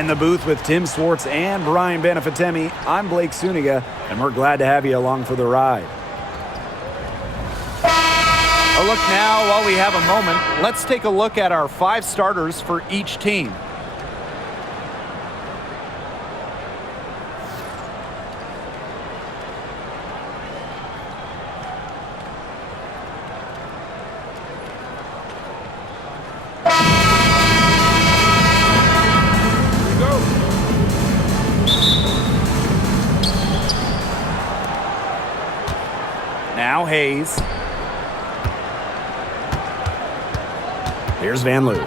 In the booth with Tim Swartz and Brian Benefitemi, I'm Blake Suniga, and we're glad to have you along for the ride. A look now, while we have a moment, let's take a look at our 5 starters for each team. Now Hayes. Here's Van Loo.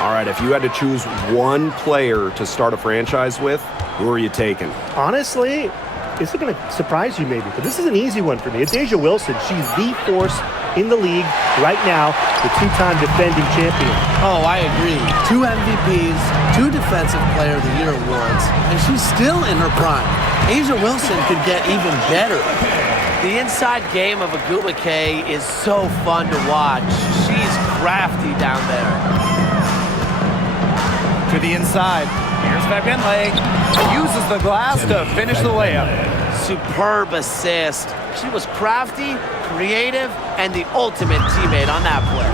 All right, if you had to choose one player to start a franchise with, who are you taking? Honestly, this is going to surprise you maybe, but this is an easy one for me. It's A'ja Wilson. She's the force in the league right now, the 2-time defending champion. Oh, I agree. 2 MVPs, 2 Defensive Player of the Year awards, and she's still in her prime. A'ja Wilson could get even better. The inside game of Wnba is so fun to watch. She's crafty down there. To the inside. Here's Fabinle. Uses the glass to finish the layup. Superb assist. She was crafty, creative, and the ultimate teammate on that play.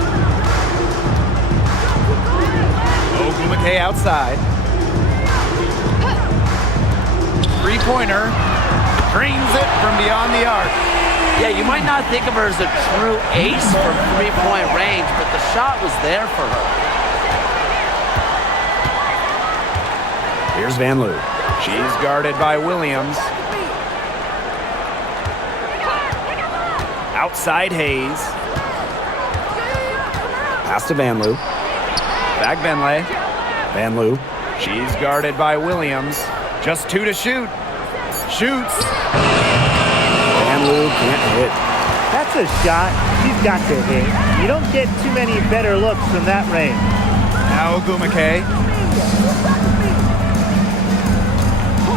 Wnba outside. Three-pointer. Drains it from beyond the arc. Yeah, you might not think of her as a true ace from 3-point range, but the shot was there for her. Here's Van Loo. She's guarded by Williams. Outside Hayes. Pass to Van Loo. Back Benley. Van Loo. She's guarded by Williams. Just 2 to shoot. Shoots. Van Loo can't hit. That's a shot she's got to hit. You don't get too many better looks from that range. Now Wnba.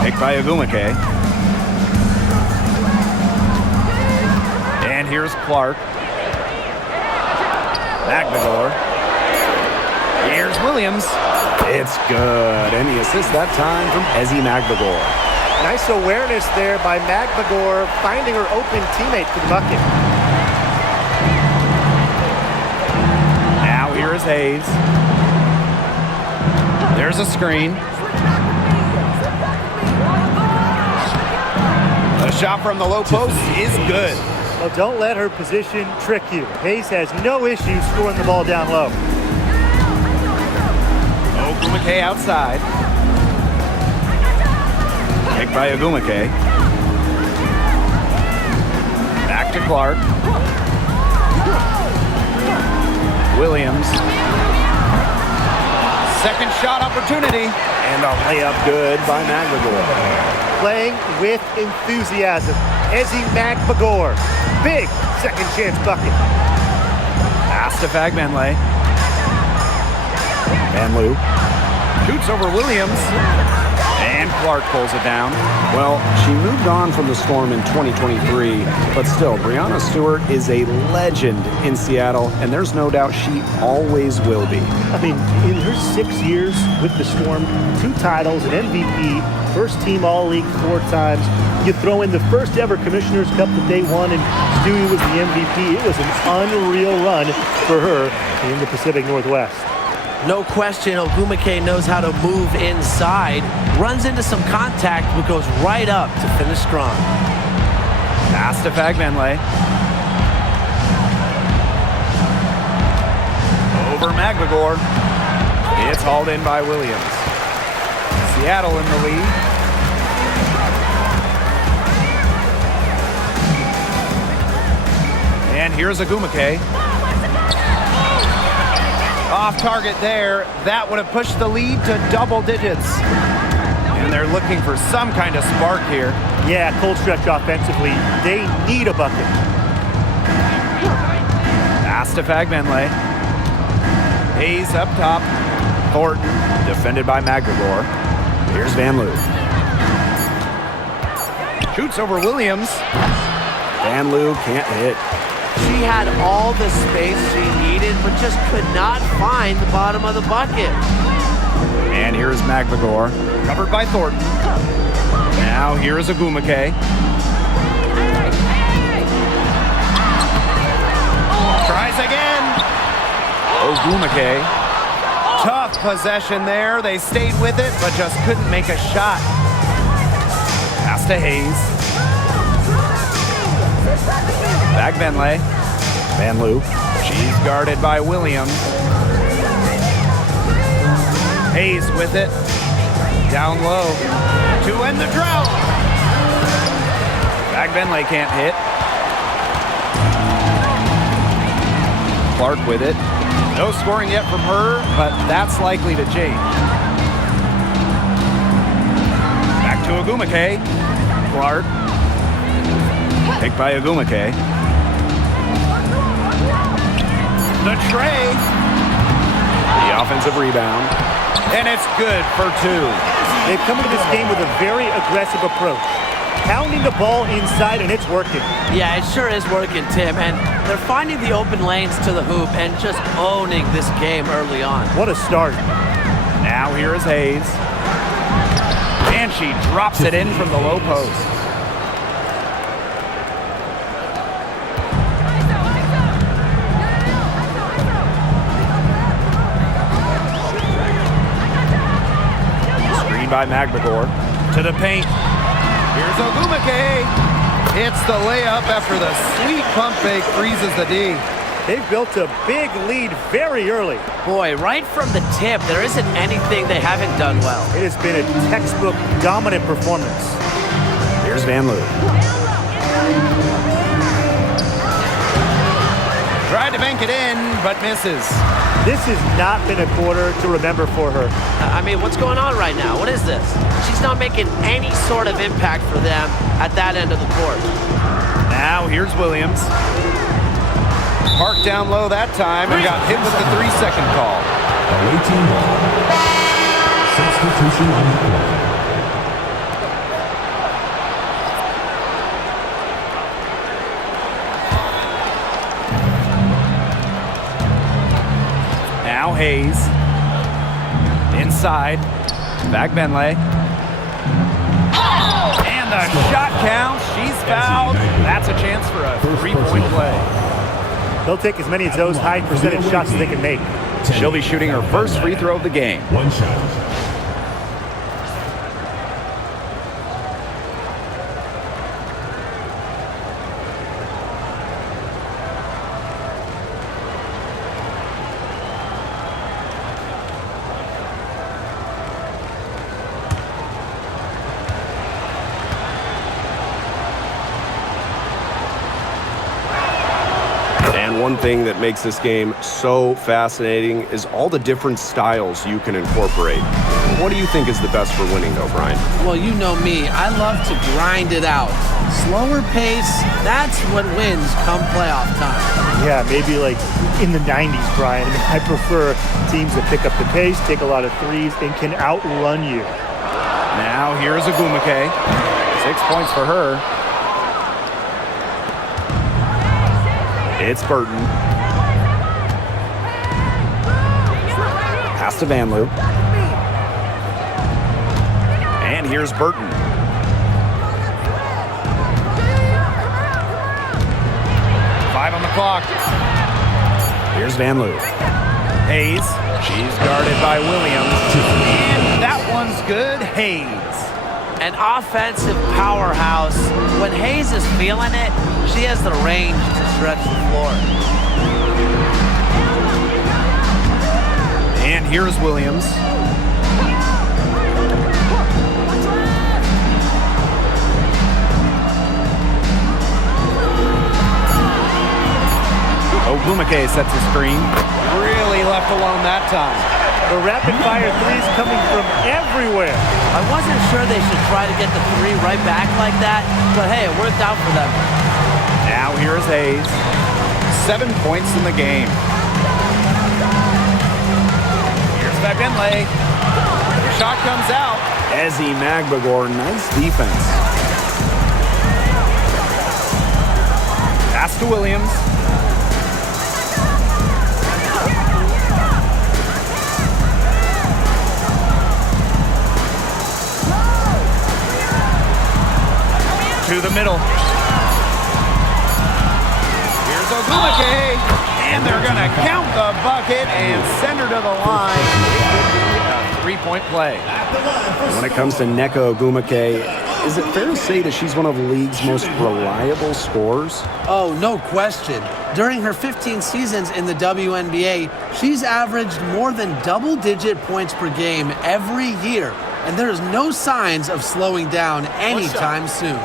Picked by Wnba. And here's Clark. Magdalor. Here's Williams. It's good. And the assist that time from Ezi Magdalor. Nice awareness there by Magdalor, finding her open teammate for the bucket. Now here is Hayes. There's a screen. The shot from the low post is good. Well, don't let her position trick you. Hayes has no issue scoring the ball down low. Wnba outside. Picked by Wnba. Back to Clark. Williams. Second shot opportunity. And a layup good by Magdalor. Playing with enthusiasm. Ezi Magdalor. Big second chance bucket. Pass to Fagbenle. Van Loo. Shoots over Williams. And Clark pulls it down. Well, she moved on from the Storm in 2023, but still, Breanna Stewart is a legend in Seattle, and there's no doubt she always will be. I mean, in her 6 years with the Storm, 2 titles, an MVP, first team All-League 4 times. You throw in the first ever Commissioner's Cup that they won, and Stewie was the MVP. It was an unreal run for her in the Pacific Northwest. No question, Wnba knows how to move inside, runs into some contact, but goes right up to finish strong. Pass to Fagbenle. Over Magdalor. It's hauled in by Williams. Seattle in the lead. And here's Wnba. Off target there. That would have pushed the lead to double digits. And they're looking for some kind of spark here. Yeah, cold stretch offensively. They need a bucket. Pass to Fagbenle. Hayes up top. Thornton, defended by Magdalor. Here's Van Loo. Shoots over Williams. Van Loo can't hit. She had all the space she needed, but just could not find the bottom of the bucket. And here's Magbagor, covered by Thornton. Now here's Ogwumike. Tries again. Ogwumike. Tough possession there. They stayed with it, but just couldn't make a shot. Pass to Hayes. Back Benley. Van Loo. She's guarded by Williams. Hayes with it. Down low. To end the drought. Back Benley can't hit. Clark with it. No scoring yet from her, but that's likely to change. Back to Ogwumike. Clark. Picked by Ogwumike. The tray. The offensive rebound. And it's good for two. They've come into this game with a very aggressive approach. Pounding the ball inside, and it's working. Yeah, it sure is working, Tim. And they're finding the open lanes to the hoop and just owning this game early on. What a start. Now here is Hayes. And she drops it in from the low post. Screen by Magbagor. To the paint. Here's Ogwumike. Hits the layup after the sweet pump fake freezes the D. They've built a big lead very early. Boy, right from the tip, there isn't anything they haven't done well. It has been a textbook dominant performance. Here's Van Loo. Tried to bank it in, but misses. This has not been a quarter to remember for her. I mean, what's going on right now? What is this? She's not making any sort of impact for them at that end of the court. Now here's Williams. Parked down low that time and got hit with the 3-second call. Away team ball. Substitution on the court. Now Hayes. Inside. Back Benley. And the shot counts. She's fouled. That's a chance for a 3-point play. They'll take as many of those high percentage shots as they can make. She'll be shooting her first free throw of the game. One shot. One thing that makes this game so fascinating is all the different styles you can incorporate. What do you think is the best for winning, though, Brian? Well, you know me. I love to grind it out. Slower pace, that's what wins come playoff time. Yeah, maybe like in the 90s, Brian. I mean, I prefer teams that pick up the pace, take a lot of threes, and can outrun you. Now here's Ogwumike. 6 points for her. It's Burton. Pass to Van Loo. And here's Burton. 5 on the clock. Here's Van Loo. Hayes. She's guarded by Williams. And that one's good. Hayes. An offensive powerhouse. When Hayes is feeling it, she has the range to stretch the floor. And here's Williams. Ogwumike sets the screen. Really left alone that time. The rapid-fire threes coming from everywhere. I wasn't sure they should try to get the three right back like that, but hey, it worked out for them. Now here's Hayes. 7 points in the game. Here's Benley. The shot comes out. Ezzy Magbagor, nice defense. Pass to Williams. the middle. Here's Ogumake, and they're going to count the bucket and send her to the line. It could be a three-point play. When it comes to Nneka Ogumake, is it fair to say that she's one of the league's most reliable scorers? Oh, no question. During her 15 seasons in the WNBA, she's averaged more than double-digit points per game every year, and there's no signs of slowing down anytime soon.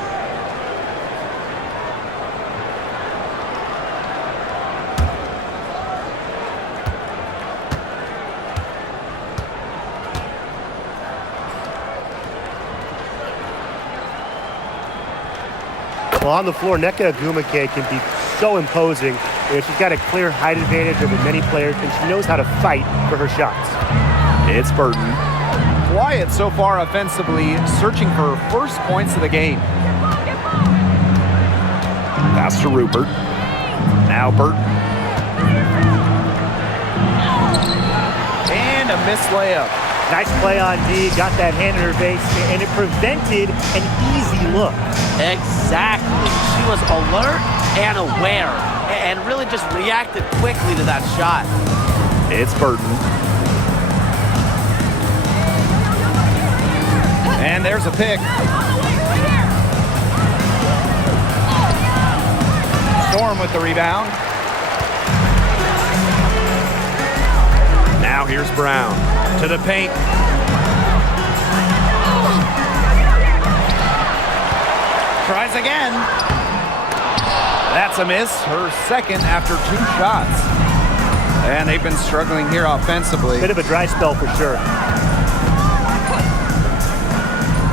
Well, on the floor, Nneka Ogumake can be so imposing. She's got a clear height advantage over many players, and she knows how to fight for her shots. It's Burton. Quiet so far offensively, searching for her first points of the game. Pass to Rupert. Now Burton. And a missed layup. Nice play on D, got that hand in her face, and it prevented an easy look. Exactly. She was alert and aware and really just reacted quickly to that shot. It's Burton. And there's a pick. Storm with the rebound. Now here's Brown. To the paint. Tries again. That's a miss. Her second after 2 shots. And they've been struggling here offensively. Bit of a dry spell for sure.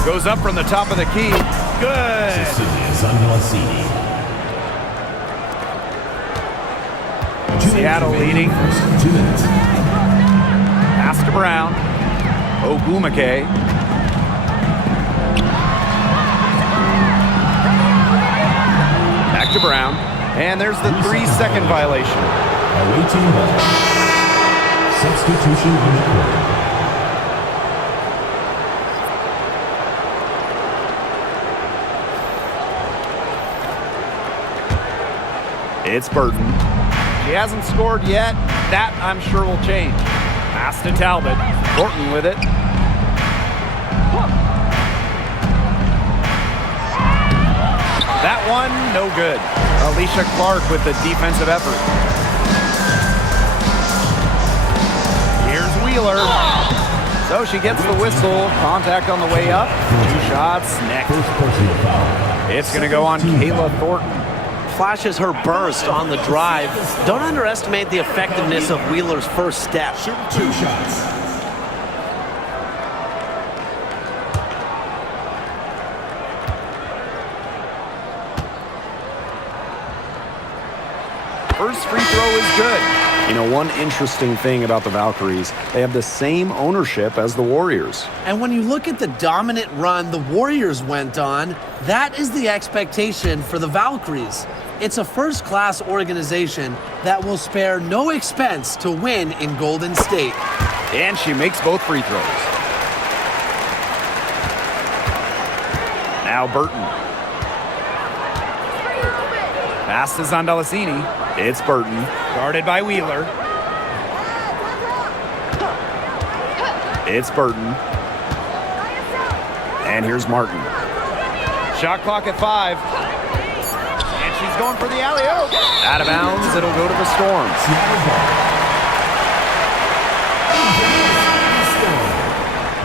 Goes up from the top of the key. Good. Seattle leading. 2 minutes. Pass to Brown. Ogumake. Back to Brown. And there's the 3-second violation. Awaiting ball. Substitution on the court. It's Burton. She hasn't scored yet. That, I'm sure, will change. Pass to Talbot. Thornton with it. That one, no good. Alicia Clark with the defensive effort. Here's Wheeler. So she gets the whistle. Contact on the way up. 2 shots next. It's going to go on Kayla Thornton. Flashes her burst on the drive. Don't underestimate the effectiveness of Wheeler's first step. Shoot 2 shots. First free throw is good. You know, one interesting thing about the Valkyries, they have the same ownership as the Warriors. And when you look at the dominant run the Warriors went on, that is the expectation for the Valkyries. It's a first-class organization that will spare no expense to win in Golden State. And she makes both free throws. Now Burton. Pass to Zondalasini. It's Burton. Guarded by Wheeler. It's Burton. And here's Martin. Shot clock at 5. And she's going for the alley-oop. Out of bounds. It'll go to the Storm.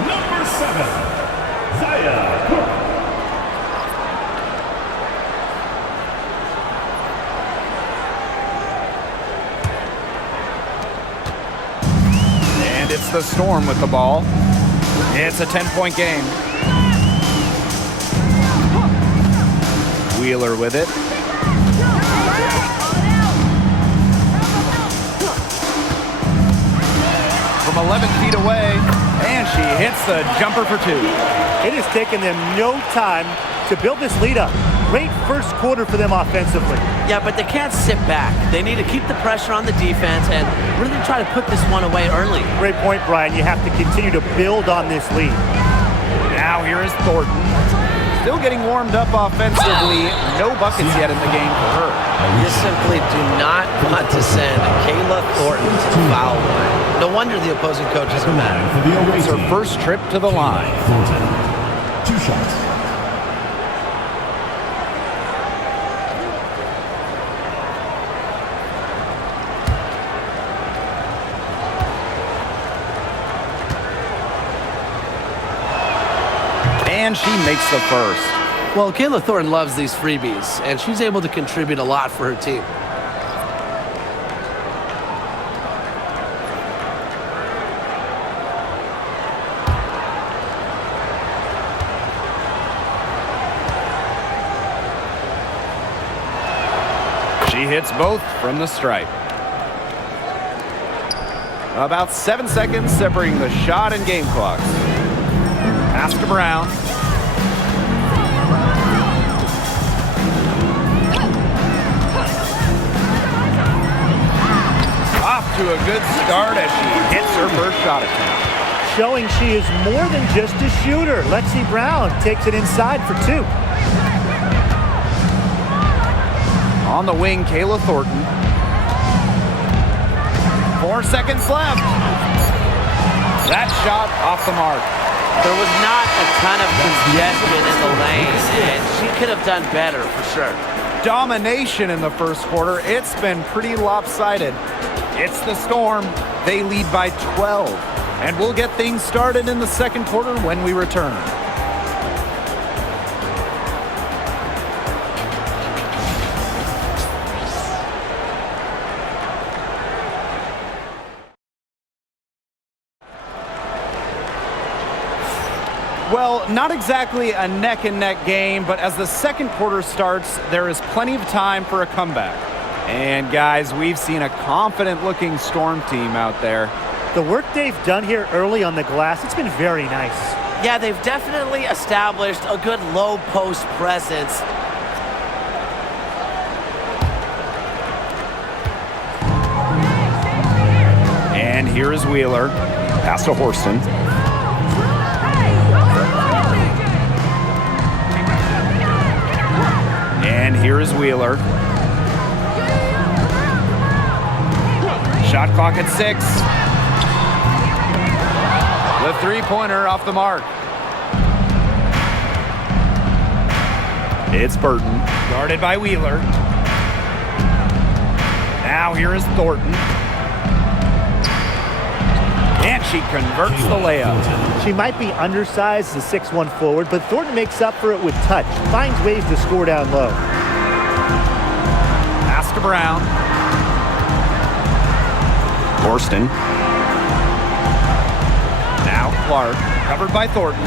Number 7, Zaya Cook. And it's the Storm with the ball. It's a 10-point game. Wheeler with it. From 11 feet away, and she hits the jumper for 2. It has taken them no time to build this lead up. Great first quarter for them offensively. Yeah, but they can't sit back. They need to keep the pressure on the defense and really try to put this one away early. Great point, Brian. You have to continue to build on this lead. Now here is Thornton. Still getting warmed up offensively. No buckets yet in the game for her. You simply do not want to send Kayla Thornton to the foul line. No wonder the opposing coaches are mad. For the away It's her team, first trip to the line. Thornton. 2 shots. And she makes the first. Well, Kayla Thornton loves these freebies, and she's able to contribute a lot for her team. She hits both from the stripe. About 7 seconds separating the shot and game clocks. Pass to Brown. Off to a good start as she hits her first shot attempt. Showing she is more than just a shooter. Lexi Brown takes it inside for 2. On the wing, Kayla Thornton. 4 seconds left. That shot off the mark. There was not a ton of congestion in the lane, and she could have done better for sure. Domination in the first quarter. It's been pretty lopsided. It's the Storm. They lead by 12. And we'll get things started in the second quarter when we return. Well, not exactly a neck-and-neck game, but as the second quarter starts, there is plenty of time for a comeback. And guys, we've seen a confident-looking Storm team out there. The work they've done here early on the glass, it's been very nice. Yeah, they've definitely established a good low post presence. And here is Wheeler. Pass to Horston. And here is Wheeler. Shot clock at 6. The three-pointer off the mark. It's Burton, guarded by Wheeler. Now here is Thornton. And she converts the layup. She might be undersized as a 6'1 forward, but Thornton makes up for it with touch. Finds ways to score down low. Pass to Brown. Horston. Now Clark, covered by Thornton.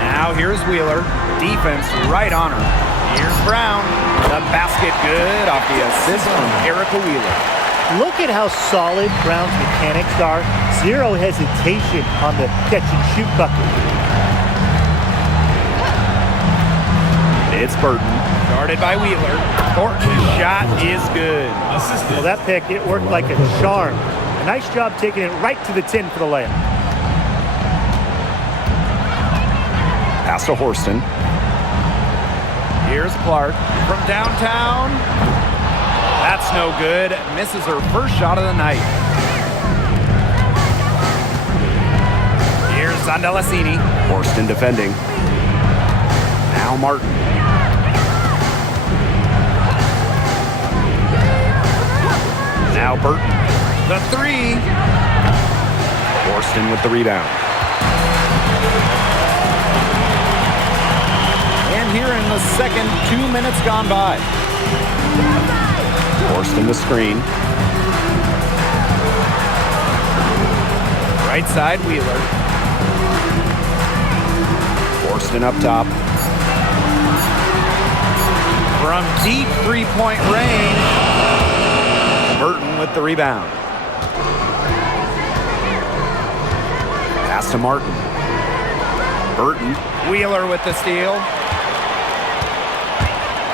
Now here's Wheeler. Defense right on her. Here's Brown. The basket good off the assist from Erica Wheeler. Look at how solid Brown's mechanics are. Zero hesitation on the catch-and-shoot bucket. It's Burton, guarded by Wheeler. Thornton's shot is good. Well, that pick, it worked like a charm. A nice job taking it right to the tin for the layup. Pass to Horston. Here's Clark from downtown. That's no good. Misses her first shot of the night. Here's Zondelasini. Horston defending. Now Martin. Now Burton. The three. Horston with the rebound. And here in the second, 2 minutes gone by. Horston the screen. Right side, Wheeler. Horston up top. From deep three-point range, Burton with the rebound. Pass to Martin. Burton. Wheeler with the steal.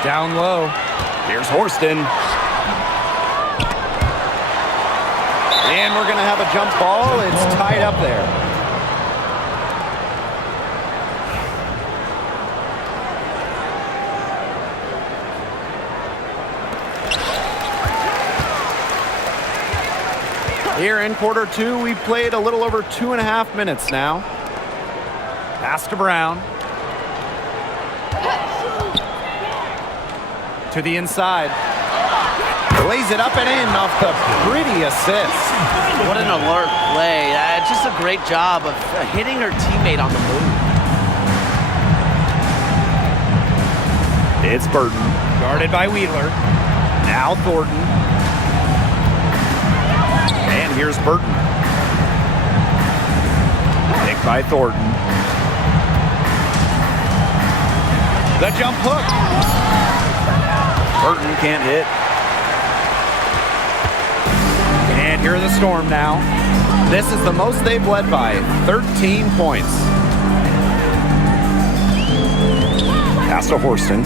Down low. Here's Horston. And we're going to have a jump ball. It's tied up there. Here in quarter two, we've played a little over 2.5 minutes now. Pass to Brown. To the inside. Lays it up and in off the pretty assist. What an alert play. Just a great job of hitting her teammate on the move. It's Burton, guarded by Wheeler. Now Thornton. And here's Burton. Picked by Thornton. The jump hook. Burton can't hit. And here are the Storm now. This is the most they've led by, 13 points. Pass to Horston.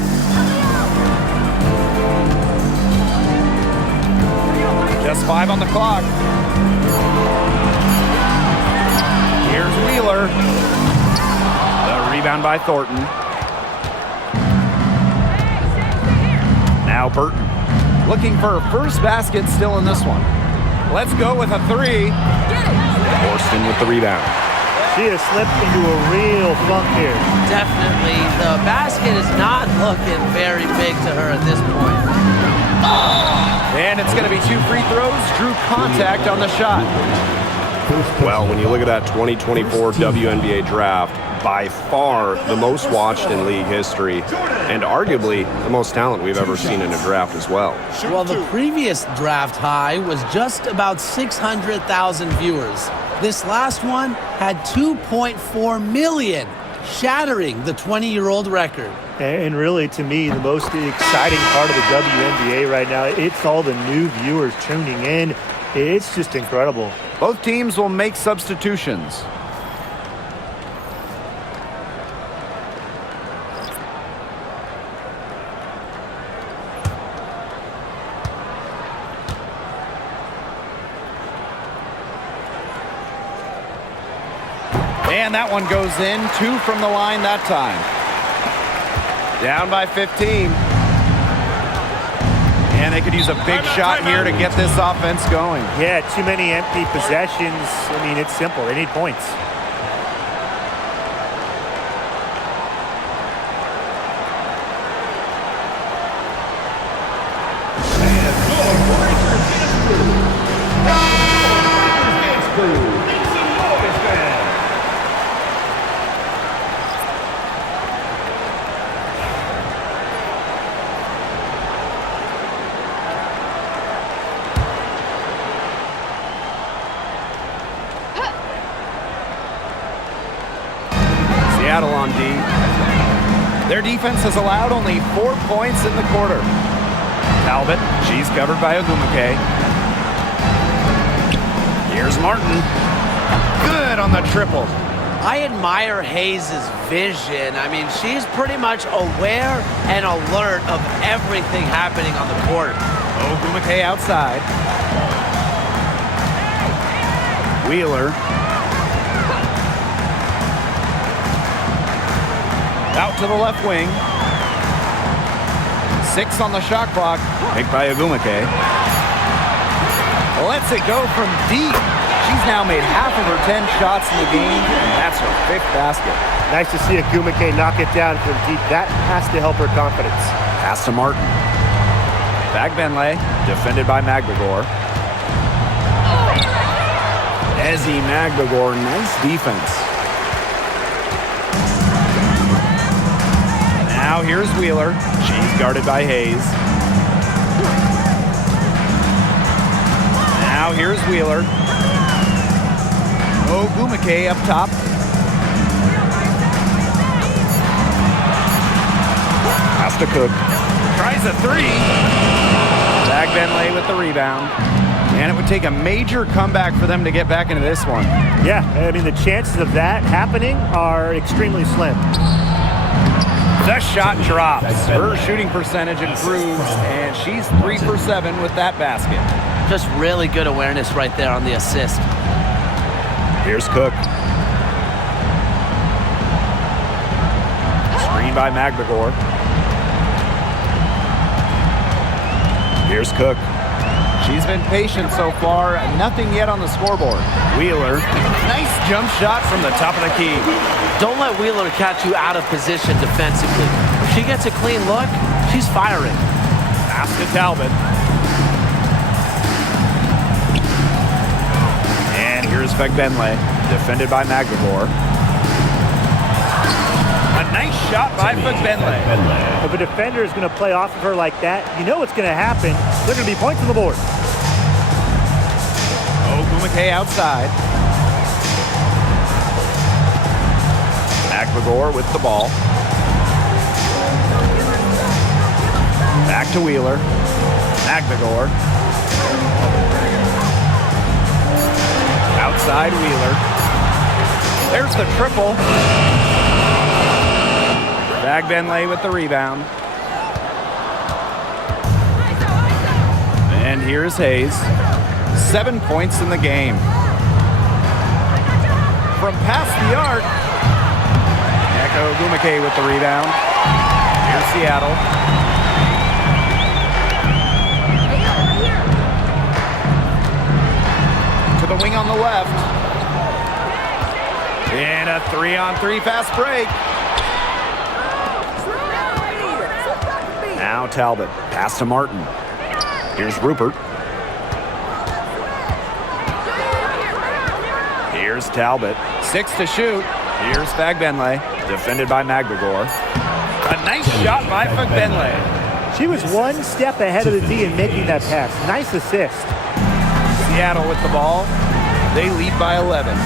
Just 5 on the clock. Here's Wheeler. The rebound by Thornton. Now Burton. Looking for a first basket still in this one. Let's go with a 3. Horston with the rebound. She has slipped into a real funk here. Definitely. The basket is not looking very big to her at this point. And it's going to be 2 free throws. Drew contact on the shot. Well, when you look at that 2024 WNBA draft, by far the most watched in league history, and arguably the most talent we've ever seen in a draft as well. Well, the previous draft high was just about 600,000 viewers. This last one had 2.4 million, shattering the 20-year-old record. And really, to me, the most exciting part of the WNBA right now, it's all the new viewers tuning in. It's just incredible. Both teams will make substitutions. And that one goes in. 2 from the line that time. Down by 15. And they could use a big shot here to get this offense going. Yeah, too many empty possessions. I mean, it's simple. They need points. Seattle on D. Their defense has allowed only 4 points in the quarter. Talbot, she's covered by Ogumake. Here's Martin. Good on the triple. I admire Hayes' vision. I mean, she's pretty much aware and alert of everything happening on the court. Ogumake outside. Wheeler. Out to the left wing. 6 on the shot clock. Picked by Ogumake. Lets it go from deep. She's now made half of her 10 shots in the game, and that's her 5th basket. Nice to see Ogumake knock it down from deep. That has to help her confidence. Pass to Martin. Bagbenlay, defended by Magbagor. Ezzy Magbagor, nice defense. Now here's Wheeler. She's guarded by Hayes. Now here's Wheeler. Ogumake up top. Pass to Cook. Tries a 3. Bagbenlay with the rebound. And it would take a major comeback for them to get back into this one. Yeah, I mean, the chances of that happening are extremely slim. The shot drops. Her shooting percentage improves, and she's 3 for 7 with that basket. Just really good awareness right there on the assist. Here's Cook. Screen by Magbagor. Here's Cook. She's been patient so far. Nothing yet on the scoreboard. Wheeler. Nice jump shot from the top of the key. Don't let Wheeler catch you out of position defensively. If she gets a clean look, she's firing. Pass to Talbot. And here's Fegbenle, defended by Magdagor. A nice shot by Fegbenle. If a defender is going to play off of her like that, you know what's going to happen. They're going to be points on the board. Ogumake outside. Magdagor with the ball. Back to Wheeler. Magdagor. Outside Wheeler. There's the triple. Fegbenle with the rebound. And here's Hayes. 7 points in the game. From past the arc. Eko Ogumake with the rebound. Here's Seattle. To the wing on the left. And a 3-on-3 fast break. Now Talbot. Pass to Martin. Here's Rupert. Here's Talbot. 6 to shoot. Here's Fegbenle. Defended by Magdagor. A nice shot by Fegbenle. She was one step ahead of the D in making that pass. Nice assist. Seattle with the ball. They lead by 11.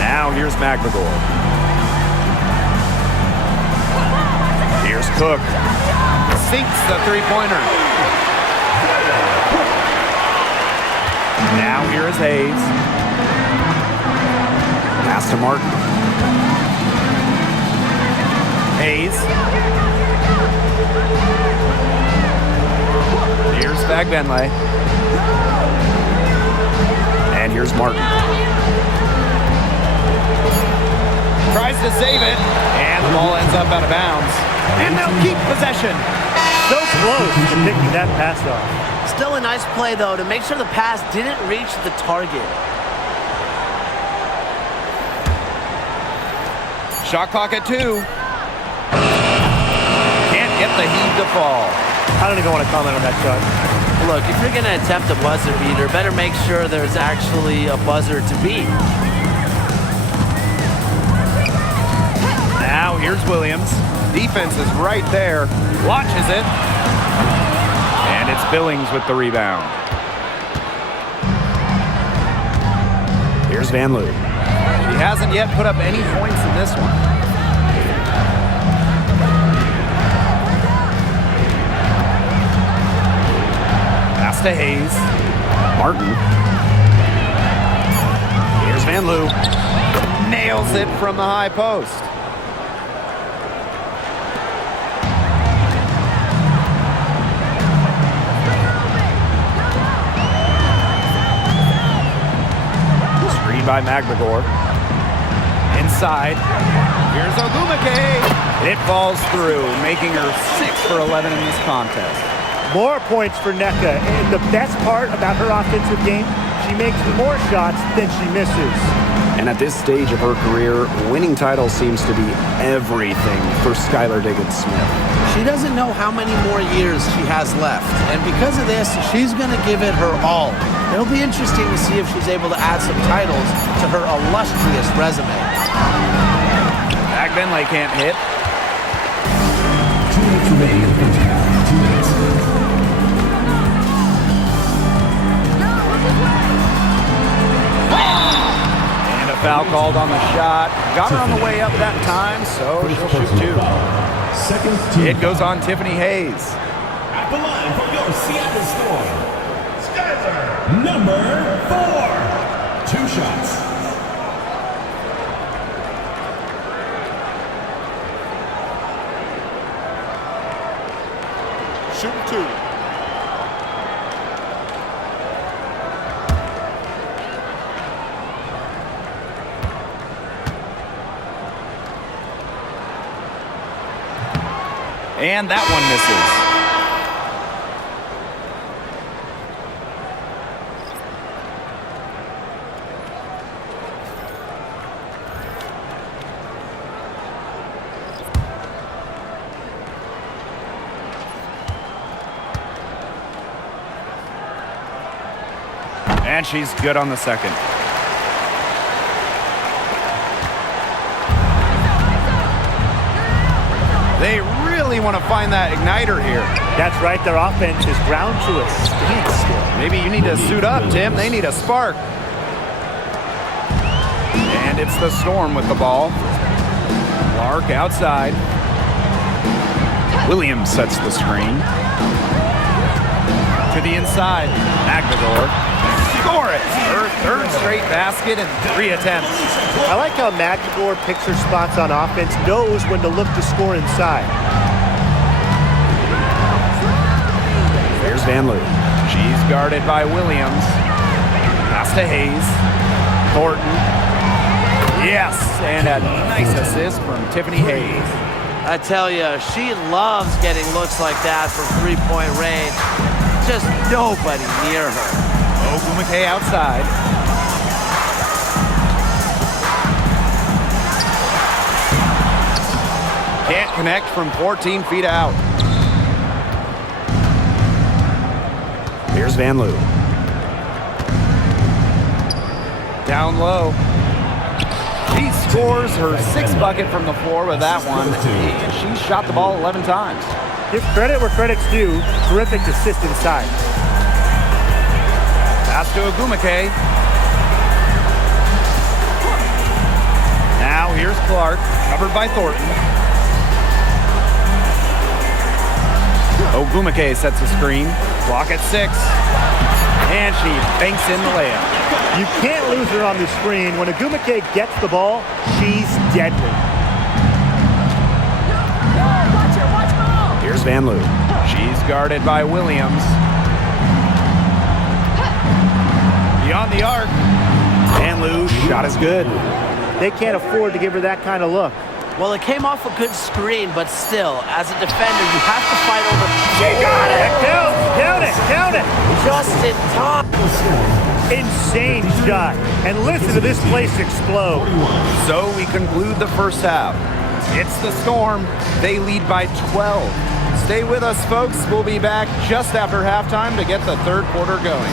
Now here's Magdagor. Here's Cook. Sinks the three-pointer. Now here is Hayes. Pass to Martin. Hayes. Here's Fegbenle. And here's Martin. Tries to save it. And the ball ends up out of bounds. And they'll keep possession. So close to picking that pass off. Still a nice play, though, to make sure the pass didn't reach the target. Shot clock at 2. Can't get the heave to fall. I don't even want to comment on that shot. Look, if you're going to attempt a buzzer beater, better make sure there's actually a buzzer to beat. Now here's Williams. Defense is right there. Launches it. And it's Billings with the rebound. Here's Van Loo. He hasn't yet put up any points in this one. Pass to Hayes. Martin. Here's Van Loo. Nails it from the high post. By Magdagor. Inside. Here's Ogumake. It falls through, making her 6 for 11 in this contest. More points for Nneka. And the best part about her offensive game, she makes more shots than she misses. And at this stage of her career, winning titles seems to be everything for Skylar Diggins-Smith. She doesn't know how many more years she has left. And because of this, she's going to give it her all. It'll be interesting to see if she's able to add some titles to her illustrious resume. Fegbenle can't hit. 2 minutes remaining in the first half. 2 minutes. And a foul called on the shot. Got her on the way up that time, so she'll shoot 2. Second team. It goes on Tiffany Hayes. At the line from your Seattle Storm. Skylar, number 4. 2 shots. Shooting 2. And that one misses. And she's good on the second. They really want to find that igniter here. That's right. Their offense is ground to a standstill. Maybe you need to suit up, Tim. They need a spark. And it's the Storm with the ball. Clark outside. Williams sets the screen. To the inside. Magdador. Score it! Her third straight basket in 3 attempts. I like how Magdador picks her spots on offense, knows when to look to score inside. There's Van Loo. She's guarded by Williams. Pass to Hayes. Thornton. Yes, and a nice assist from Tiffany Hayes. I tell you, she loves getting looks like that from three-point range. Just nobody near her. Ogwumike outside. Can't connect from 14 feet out. Here's Van Loo. Down low. She scores her 6th bucket from the floor with that one. And she shot the ball 11 times. Give credit where credit's due. Terrific assist inside. Pass to Ogwumike. Now here's Clark, covered by Thornton. Ogwumike sets a screen. Clock at 6. And she banks in the layup. You can't lose her on the screen. When Ogwumike gets the ball, she's deadly. Here's Van Loo. She's guarded by Williams. Beyond the arc. Van Loo, shot is good. They can't afford to give her that kind of look. Well, it came off a good screen, but still, as a defender, you have to fight over. She got it! Count it! Count it! Just in time. Insane shot. And listen to this place explode. So we conclude the first half. It's the Storm. They lead by 12. Stay with us, folks. We'll be back just after halftime to get the third quarter going.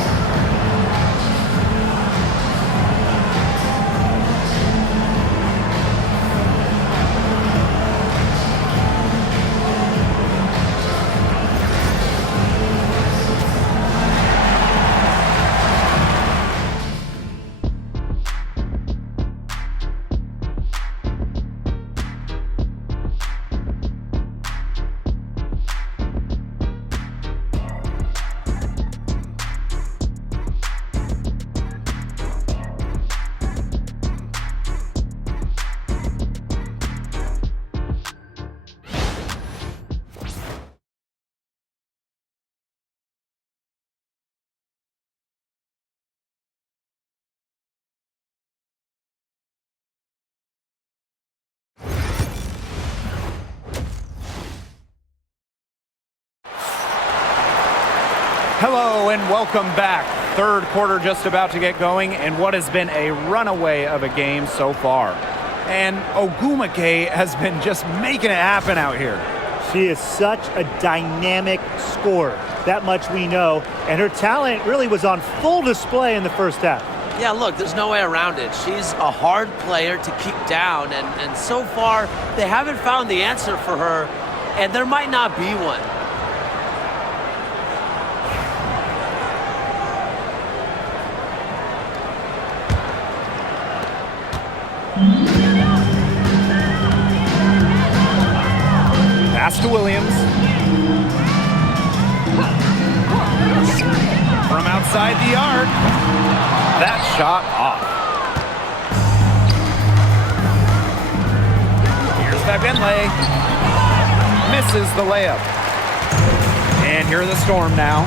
Hello and welcome back. Third quarter just about to get going and what has been a runaway of a game so far. And Ogwumike has been just making it happen out here. She is such a dynamic scorer. That much we know. And her talent really was on full display in the first half. Yeah, look, there's no way around it. She's a hard player to keep down, and so far, they haven't found the answer for her, and there might not be one. Pass to Williams. From outside the arc. That shot off. Here's Wnba. Misses the layup. And here are the Storm now.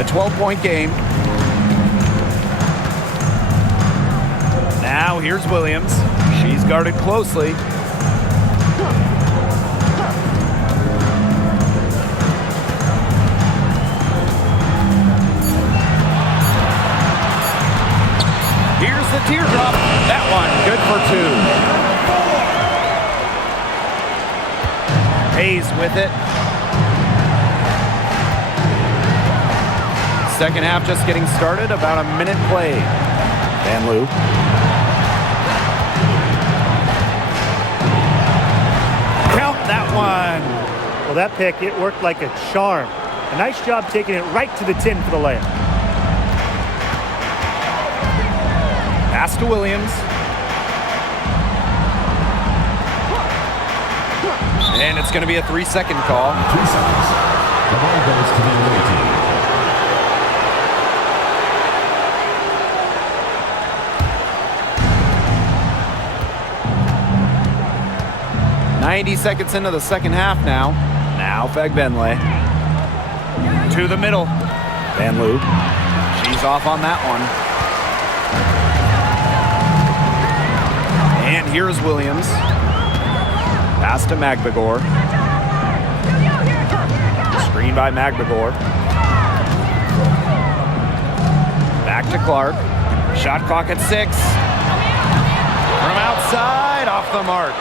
A 12-point game. Now here's Williams. She's guarded closely. Here's the teardrop. That one good for 2. Hayes with it. second half just getting started, about a minute played. Van Loo. Count that one. Well, that pick, it worked like a charm. A nice job taking it right to the tin for the layup. Pass to Williams. And it's going to be a 3-second call. 3 seconds. The ball goes to the away team. .90 into the second half now. Now Fagbenle. To the middle. Van Loo. She's off on that one. And here's Williams. Pass to Magbagor. Screen by Magbagor. Back to Clark. Shot clock at 6. From outside, off the mark.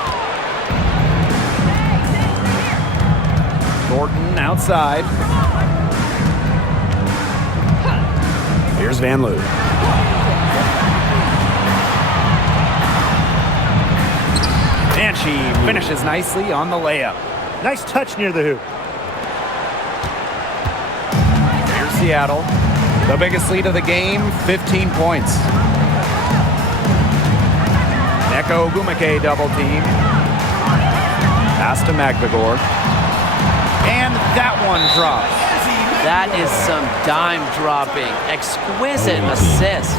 Thornton outside. Here's Van Loo. And she finishes nicely on the layup. Nice touch near the hoop. Here's Seattle. The biggest lead of the game, 15 points. Neko Gumake double team. Pass to Magbagor. And that one drops. That is some dime dropping. Exquisite assist.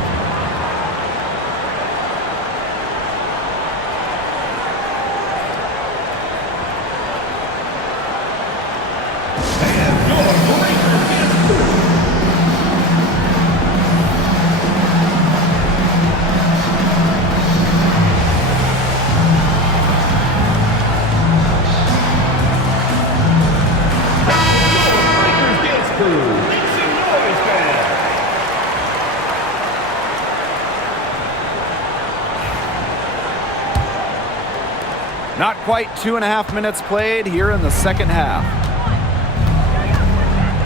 Not quite 2.5 minutes played here in the second half.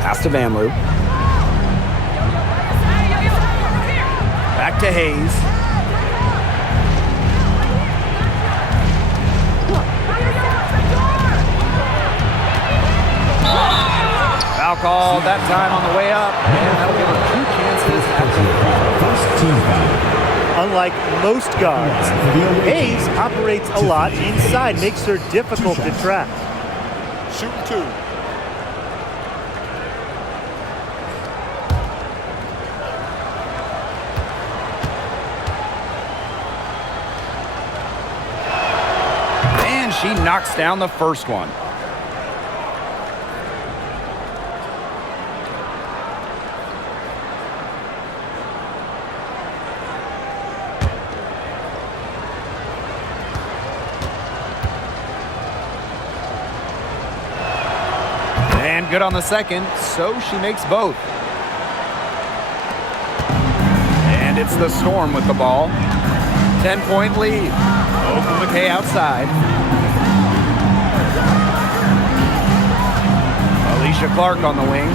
Pass to Van Loo. Back to Hayes. Foul call that time on the way up, and that'll give her 2 chances at the First team foul. Unlike most guards, Hayes operates a lot inside, makes her difficult to track. Shoot 2. And she knocks down the first one. And good on the second, so she makes both. And it's the Storm with the ball. 10-point lead. Okumake outside. Alicia Clark on the wing.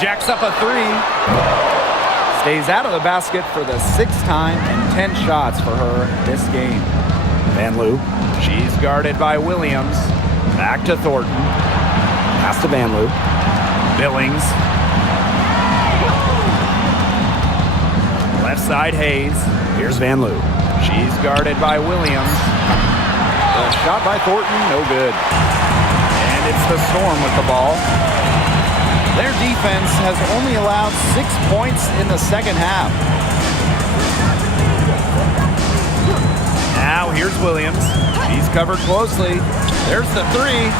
Jacks up a 3. Stays out of the basket for the 6th time and 10 shots for her this game. Van Loo. She's guarded by Williams. Back to Thornton. Pass to Van Loo. Billings. Left side Hayes. Here's Van Loo. She's guarded by Williams. The shot by Thornton, no good. And it's the Storm with the ball. Their defense has only allowed 6 points in the second half. Now here's Williams. She's covered closely. There's the 3.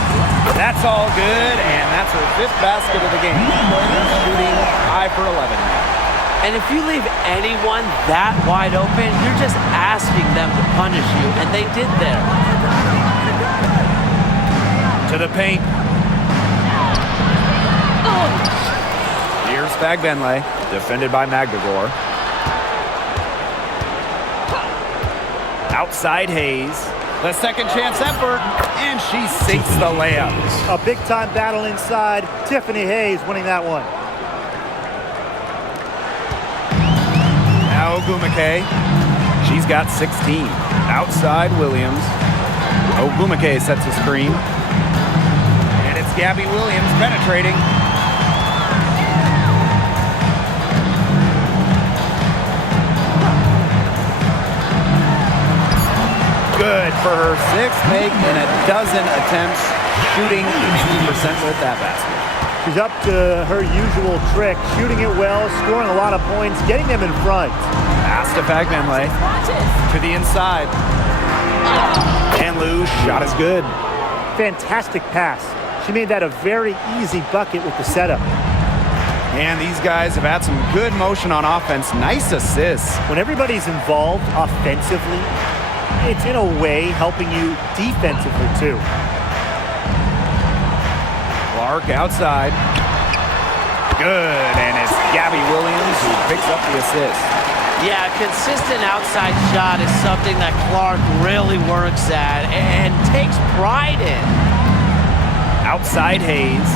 That's all good, and that's her 5th basket of the game. Shooting 5 for 11 now. And if you leave anyone that wide open, you're just asking them to punish you, and they did there. To the paint. Here's Fagbenle, defended by Magbagor. Outside Hayes. The second chance effort. And she sinks the layup. A big-time battle inside. Tiffany Hayes winning that one. Now Ogwumike. She's got 16. Outside Williams. Ogwumike sets a screen. And it's Gabby Williams penetrating. Good for her sixth make in a dozen attempts, shooting 80% with that basket. She's up to her usual trick, shooting it well, scoring a lot of points, getting them in front. Pass to Fagbenle. To the inside. And Lou's shot is good. Fantastic pass. She made that a very easy bucket with the setup. And these guys have had some good motion on offense. Nice assists. When everybody's involved offensively, it's in a way helping you defensively too. Clark outside. Good, and it's Gabby Williams who picks up the assist. Yeah, consistent outside shot is something that Clark really works at and takes pride in. Outside Hayes.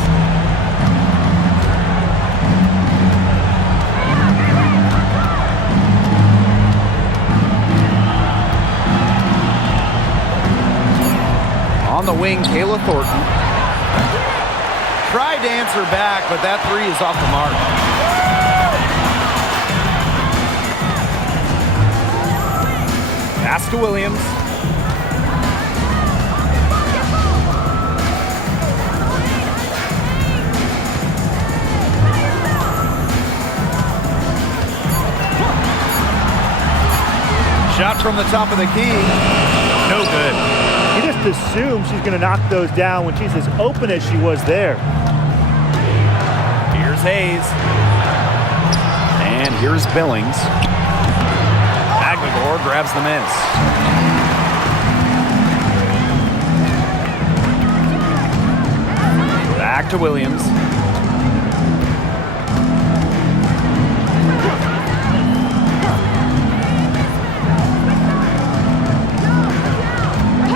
On the wing, Kayla Thornton. Tried to answer back, but that three is off the mark. Pass to Williams. Shot from the top of the key. No good. You just assume she's going to knock those down when she's as open as she was there. Here's Hayes. And here's Billings. Aguilar grabs the miss. Back to Williams.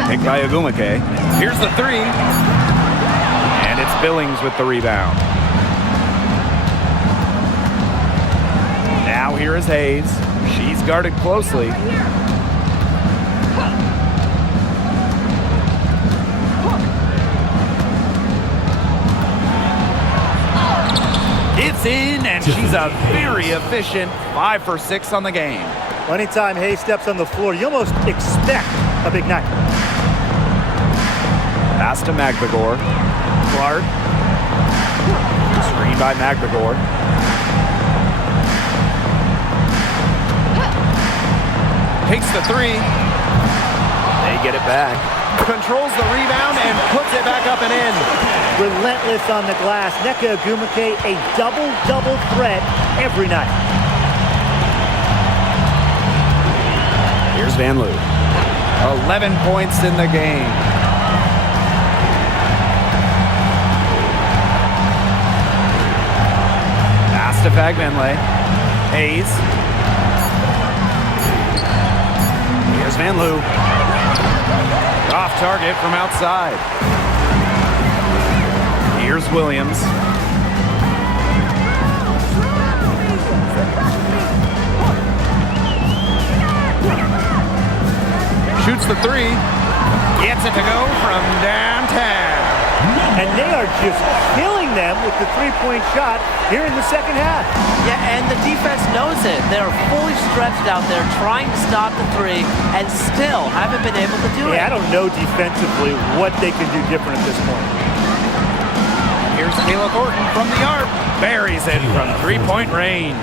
Picked by Ogwumike. Here's the three. And it's Billings with the rebound. Now here is Hayes. She's guarded closely. It's in, and she's a very efficient 5 for 6 on the game. Anytime Hayes steps on the floor, you almost expect a big night. Pass to Magbagor. Clark. Screen by Magbagor. Takes the three. They get it back. Controls the rebound and puts it back up and in. Relentless on the glass. Nneka Ogwumike, a double-double threat every night. Here's Van Loo. 11 points in the game. Pass to Fagbenle. Hayes. Here's Van Loo. Off target from outside. Here's Williams. Shoots the three. Gets it to go from downtown. And they are just killing them with the three-point shot here in the second half. Yeah, and the defense knows it. They're fully stretched out there trying to stop the three and still haven't been able to do it. I don't know defensively what they can do different at this point. Here's Kayla Thornton from the arc. Buries it from three-point range.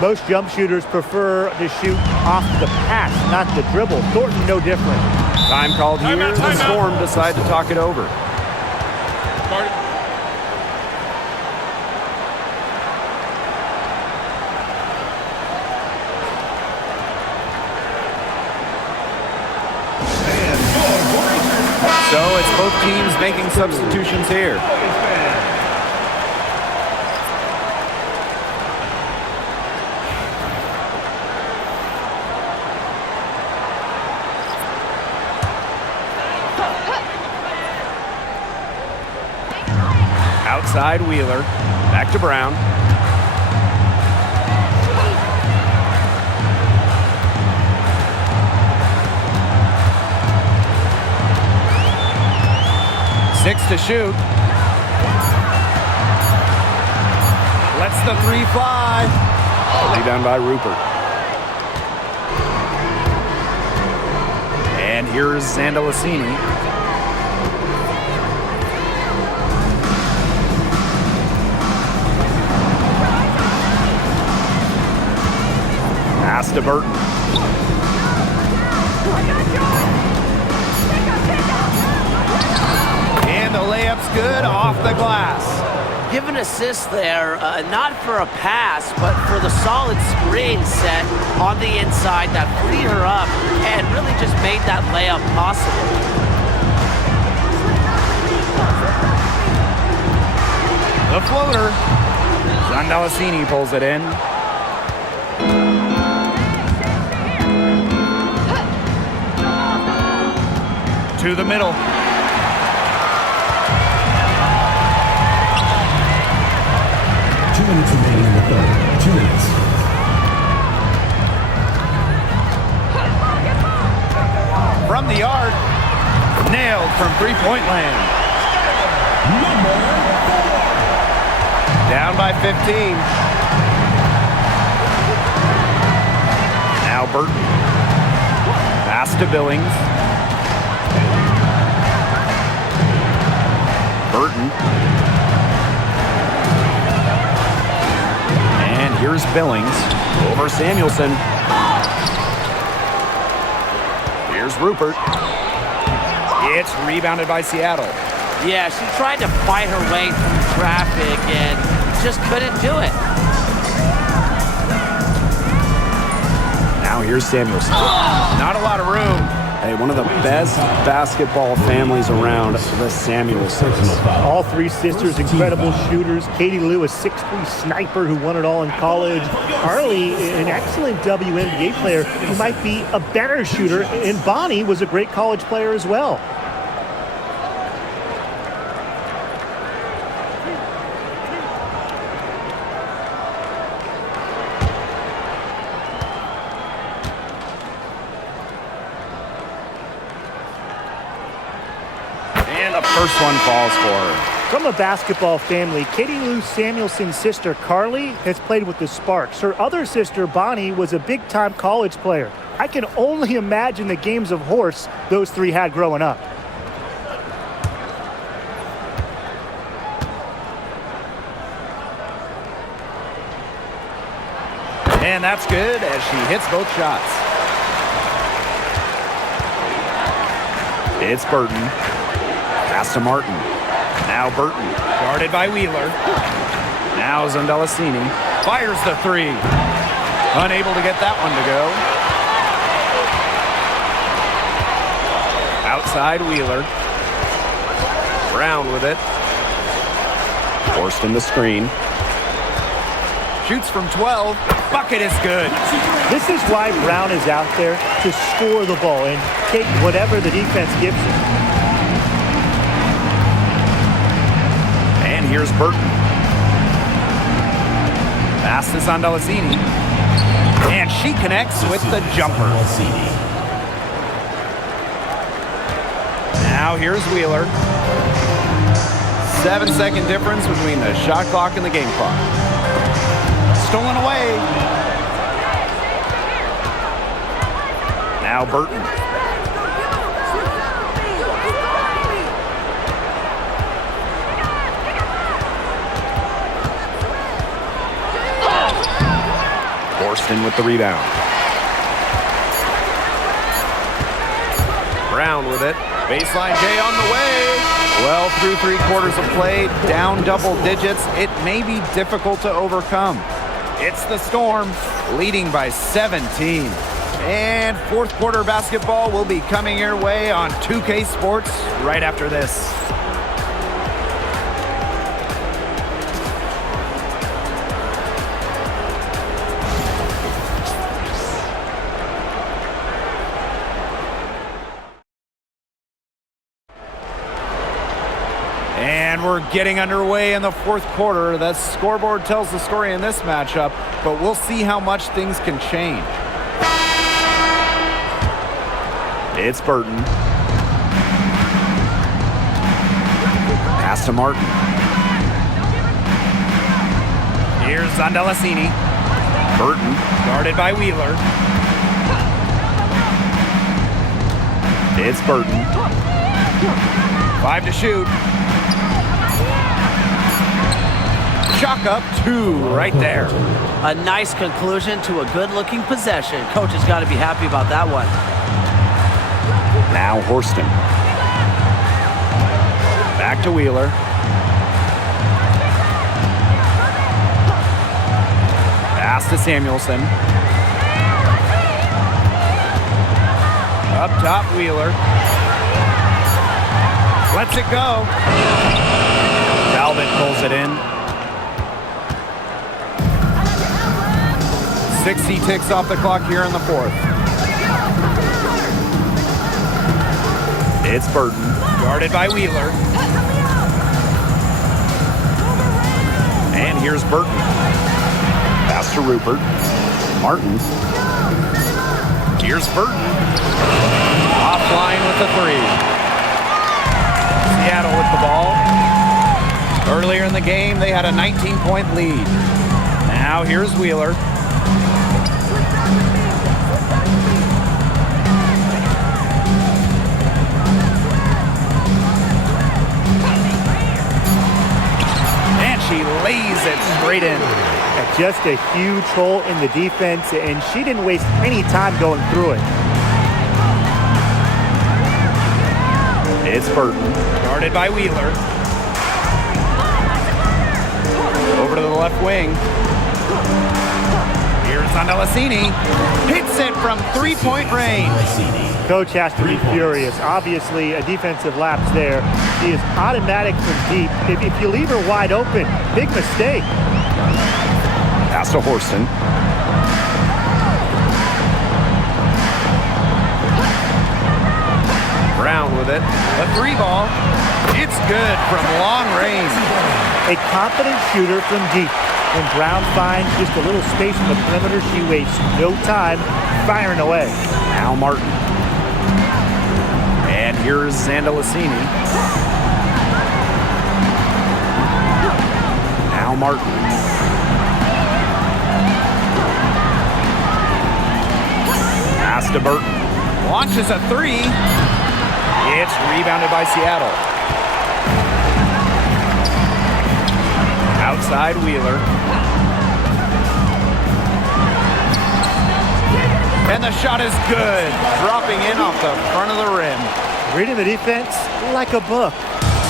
Most jump shooters prefer to shoot off the pass, not the dribble. Thornton, no different. Time called here. The Storm decide to talk it over. So it's both teams making substitutions here. Outside Wheeler. Back to Brown. Six to shoot. Lets the three fly. Rebound by Rupert. And here's Zandalicini. Pass to Burton. And the layup's good off the glass. Give an assist there, not for a pass, but for the solid screen set on the inside that freed her up and really just made that layup possible. The floater. Zandalicini pulls it in. To the middle. 2 minutes remaining in the third. 2 minutes. From the arc. Nailed from three-point land. Number 4. Down by 15. Now Burton. Pass to Billings. Burton. And here's Billings over Samuelson. Here's Rupert. It's rebounded by Seattle. Yeah, she tried to fight her way through traffic and just couldn't do it. Now here's Samuelson. Not a lot of room. Hey, one of the best basketball families around, the Samuelsons. All three sisters, incredible shooters. Katie Lou, a 6'3" sniper who won it all in college. Carly, an excellent WNBA player who might be a better shooter. And Bonnie was a great college player as well. First one falls for her. From a basketball family, Katie Lou Samuelson's sister Carly has played with the Sparks. Her other sister Bonnie was a big-time college player. I can only imagine the games of horse those three had growing up. And that's good as she hits both shots. It's Burton. Pass to Martin. Now Burton. Guarded by Wheeler. Now Zandalicini. Fires the three. Unable to get that one to go. Outside Wheeler. Brown with it. Forced in the screen. Shoots from 12. Bucket is good. This is why Brown is out there to score the ball and take whatever the defense gives him. And here's Burton. Pass to Zandalicini. And she connects with the jumper. Now here's Wheeler. 7-second difference between the shot clock and the game clock. Stolen away. Now Burton. Forston with the rebound. Brown with it. Baseline J on the way. Well, through 3/4 of play, down double digits. It may be difficult to overcome. It's the Storm leading by 17. And fourth quarter basketball will be coming your way on 2K Sports right after this. And we're We're getting underway in the fourth quarter. The scoreboard tells the story in this matchup, but we'll see how much things can change. It's Burton. Pass to Martin. Here's Zondelasini. Burton, guarded by Wheeler. It's Burton. 5 to shoot. Chalk up 2 right there. A nice conclusion to a good-looking possession. Coach has got to be happy about that one. Now Horston. Back to Wheeler. Pass to Samuelson. Up top, Wheeler. Lets it go. Talbot pulls it in. 60 ticks off the clock here in the fourth. It's Burton. Guarded by Wheeler. And here's Burton. Pass to Rupert. Martin. Here's Burton. Offline with the 3. Seattle with the ball. Earlier in the game, they had a 19-point lead. Now here's Wheeler. And she lays it straight in. Just a huge hole in the defense, and she didn't waste any time going through it. It's Burton. Guarded by Wheeler. Over to the left wing. Here's Zondelasini. Hits it from 3-point range. Coach has to be furious. Obviously, a defensive lapse there. She is automatic from deep. If you leave her wide open, big mistake. Pass to Horston. Brown with it. A 3 ball. It's good from long range. A confident shooter from deep. When Brown finds just a little space on the perimeter, she wastes no time firing away. Now Martin. And here's Zondelasini. Now Martin. Pass to Burton. Launches a 3. It's rebounded by Seattle. Outside Wheeler. And the shot is good. Dropping in off the front of the rim. Reading the defense like a book.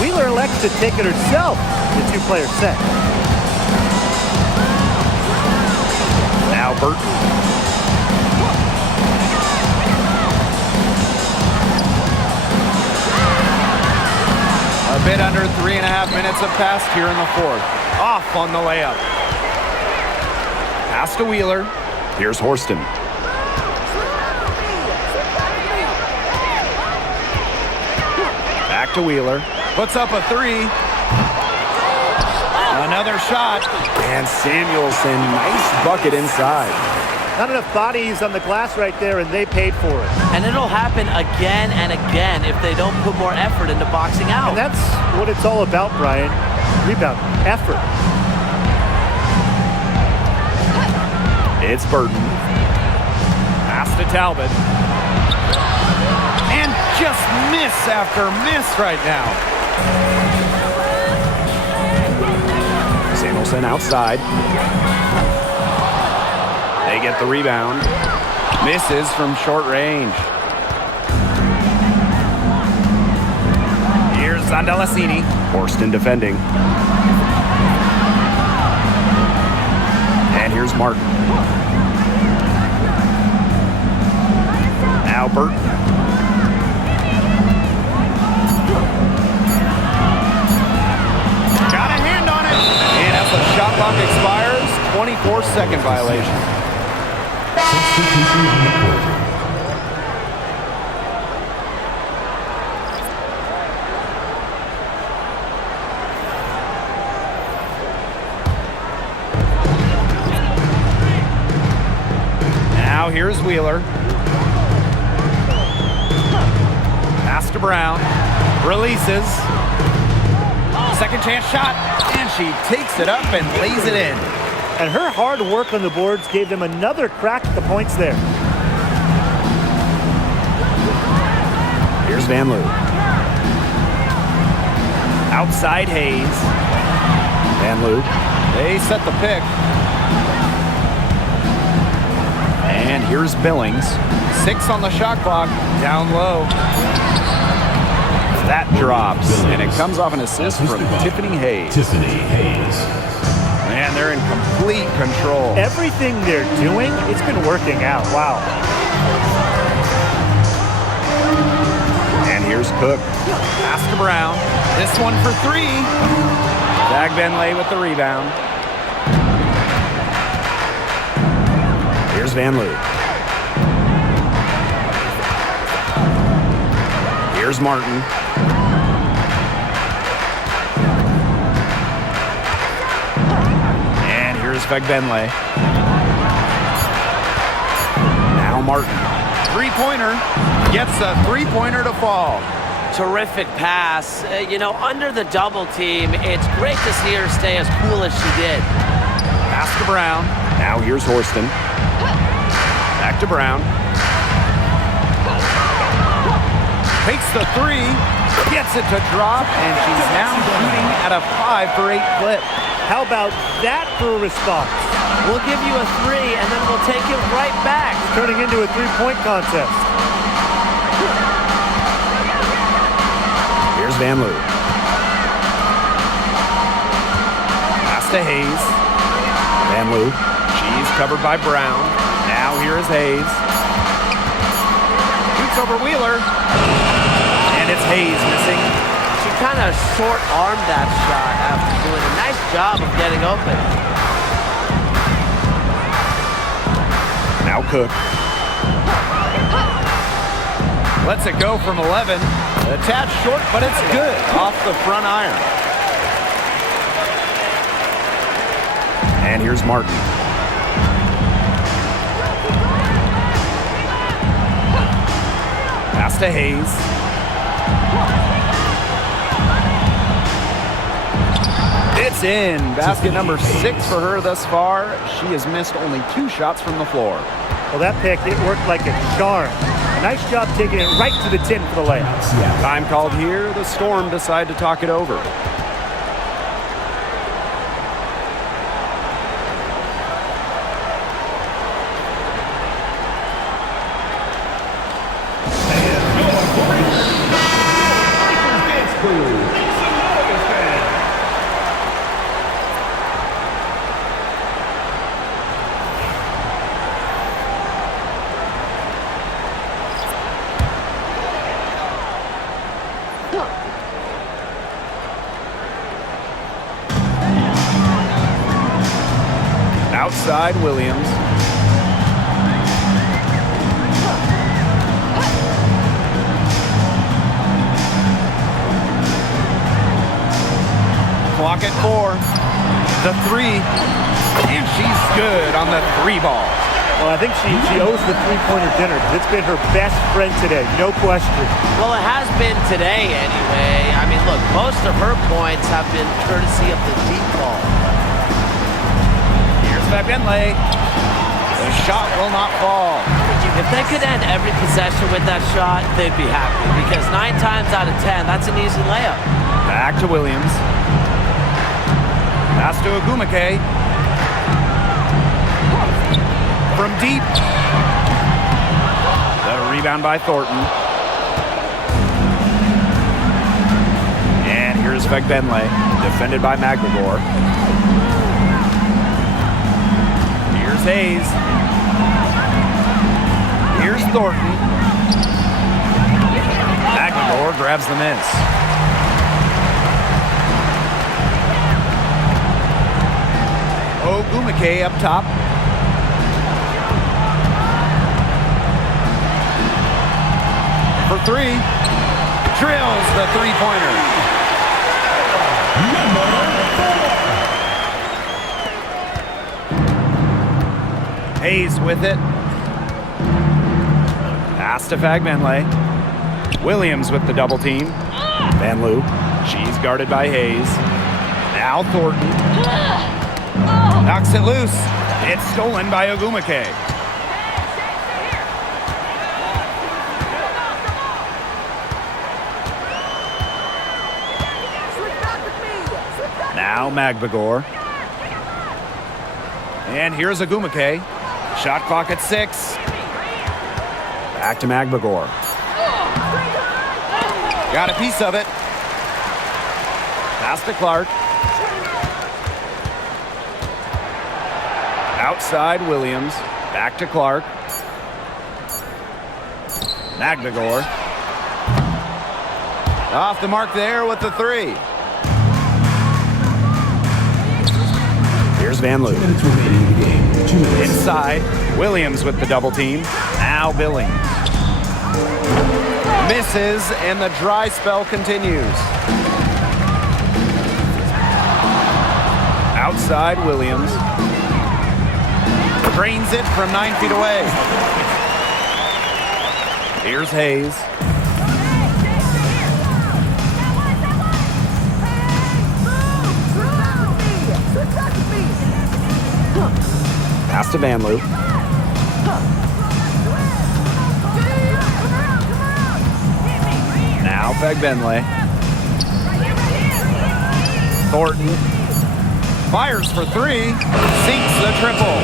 Wheeler elects to take it herself. The two-player set. Now Burton. A bit under 3.5 minutes have passed here in the fourth. Off on the layup. Pass to Wheeler. Here's Horston. Back to Wheeler. Puts up a 3. Another shot. And Samuelson, nice bucket inside. Not enough bodies on the glass right there, and they paid for it. And it'll happen again and again if they don't put more effort into boxing out. And that's what it's all about, Brian. Rebound, effort. It's Burton. Pass to Talbot. And just miss after miss right now. Samuelson outside. They get the rebound. Misses from short range. Here's Zondelasini. Horston defending. And here's Martin. Now Burton. Got a hand on it. And as the shot clock expires, 24-second violation. Now here's Wheeler. Pass to Brown. Releases. Second chance shot. And she takes it up and lays it in. And her hard work on the boards gave them another crack at the points there. Here's Van Loo. Outside Hayes. Van Loo. They set the pick. And here's Billings. 6 on the shot clock. Down low. That drops. And it comes off an assist from Tiffany Hayes. Man, they're in complete control. Everything they're doing, it's been working out. Wow. And here's Cook. Pass to Brown. This one for 3. Zach Benley with the rebound. Here's Van Loo. Here's Martin. And here's Fagbenle. Now Martin. Three-pointer. Gets a three-pointer to fall. Terrific pass. Under the double team, it's great to see her stay as cool as she did. Pass to Brown. Now here's Horston. Back to Brown. Takes the 3. Gets it to drop, and she's now shooting at a 5 for 8 clip. How about that for a response? We'll give you a 3, and then we'll take it right back. Turning into a three-point contest. Here's Van Loo. Pass to Hayes. Van Loo. She's covered by Brown. Now here is Hayes. Shoots over Wheeler. And it's Hayes missing. She kind of short-armed that shot after doing a nice job of getting open. Now Cook. Lets it go from 11. Attached short, but it's good off the front iron. And here's Martin. Pass to Hayes. It's in. Basket number 6 for her thus far. She has missed only 2 shots from the floor. Well, that pick, it worked like a charm. A nice job taking it right to the tin for the layup. Time called here. The Storm decide to talk it over. Outside Williams. Clock at 4. The 3. And she's good on the 3 ball. Well, I think she owes the three-pointer dinner. It's been her best friend today, no question. Well, it has been today anyway. I mean, look, most of her points have been courtesy of the deep ball. Fagbenle. The shot will not fall. If they could end every possession with that shot, they'd be happy. Because 9 times out of 10, that's an easy layup. Back to Williams. Pass to Ogumake. From deep. The rebound by Thornton. And here's Fagbenle. Defended by McLemore. Hayes. Here's Thornton. McLemore grabs the miss. Ogumake up top. For 3. Drills the three-pointer. Hayes with it. Pass to Fagbenle. Williams with the double team. Van Loo. She's guarded by Hayes. Now Thornton. Knocks it loose. It's stolen by Ogumake. Now Magbagor. And here's Ogumake. Shot clock at 6. Back to Magbagor. Got a piece of it. Pass to Clark. Outside Williams. Back to Clark. Magbagor. Off the mark there with the 3. Here's Van Loo. Inside, Williams with the double team. Now Billings. Misses, and the dry spell continues. Outside, Williams. Drains it from 9 feet away. Here's Hayes. Pass to Van Loo. Now Fagbenle. Thornton fires for 3. Sinks the triple.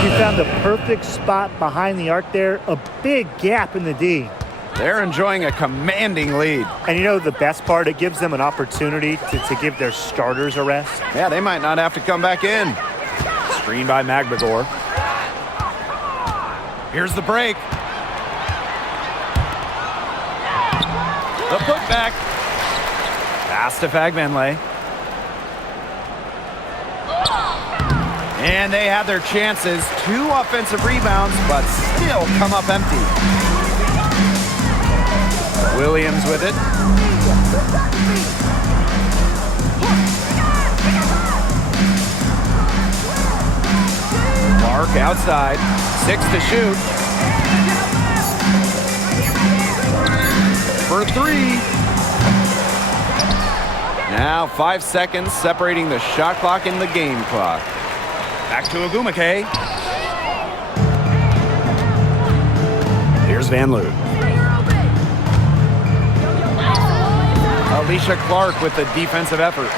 She found the perfect spot behind the arc there. A big gap in the D. They're enjoying a commanding lead. And you know the best part? It gives them an opportunity to give their starters a rest. Yeah, they might not have to come back in. Screen by Magbagor. Here's the break. The putback. Pass to Fagbenle. And they had their chances. 2 offensive rebounds, but still come up empty. Williams with it. Clark outside. 6 to shoot. For 3. Now 5 seconds separating the shot clock and the game clock. Back to Ogumake. Here's Van Loo. Alicia Clark with the defensive effort.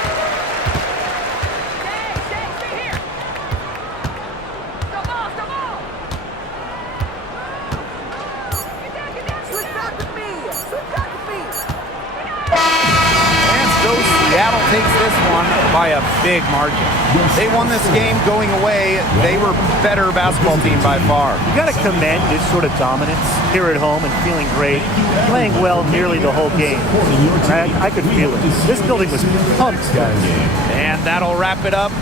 Seattle takes this one by a big margin. They won this game going away. They were better basketball team by far. You got to commend this sort of dominance here at home and feeling great, playing well nearly the whole game. I could feel it. This building was pumped, guys. And that'll wrap it up